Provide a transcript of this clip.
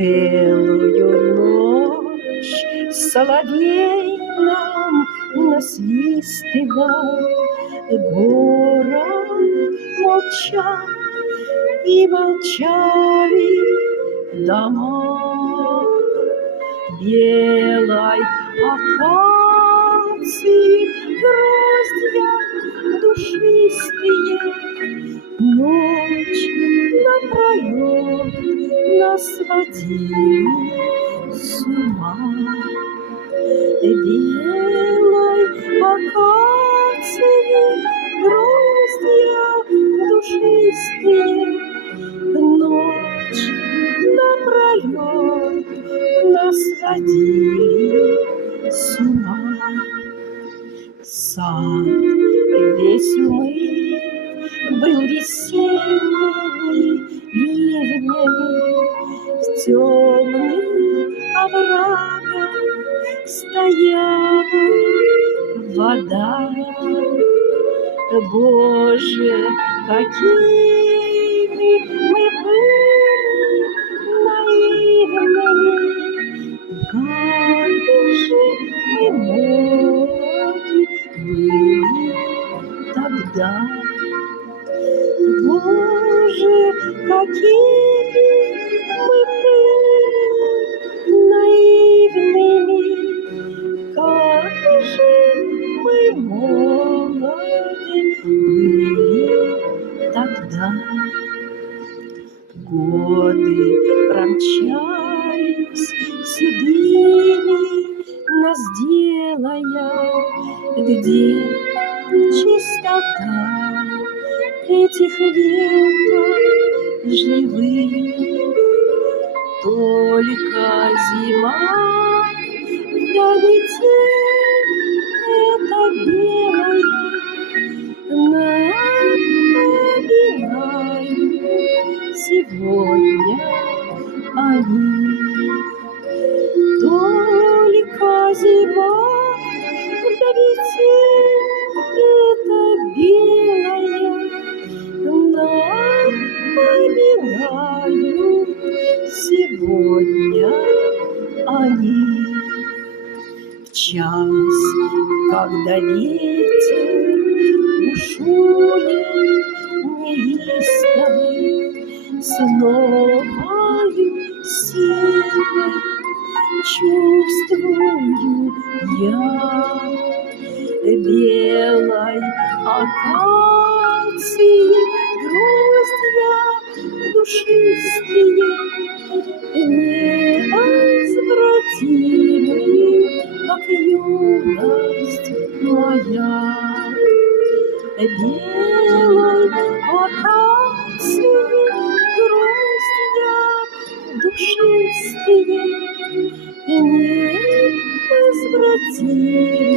Целую ночь соловей нам насвистывал, город молчал, и молчали дома. Белой акации гроздья душистые ночь напролет нас сводили с ума. Белой акации гроздья душистые ночь напролет нас сводили с ума. Сад весь умыт был весенними ливнями, в темных оврагах стояла вода. Боже, какими мы были наивными, как же мы молоды были тогда. Боже, какими мы были наивными, как же мы молоды были тогда. Годы промчались седыми, нас делая, где чистота этих веток живых. Только зима да метель это белое напоминают сегодня они. Только зима да метель это белое напоминают сегодня они. В час, когда ветер бушует неистовый, с новою силой чувствую я белой акации гроздья душистые, невозвратимы, как юность моя. Белой акации гроздья душистые, невозвратимы,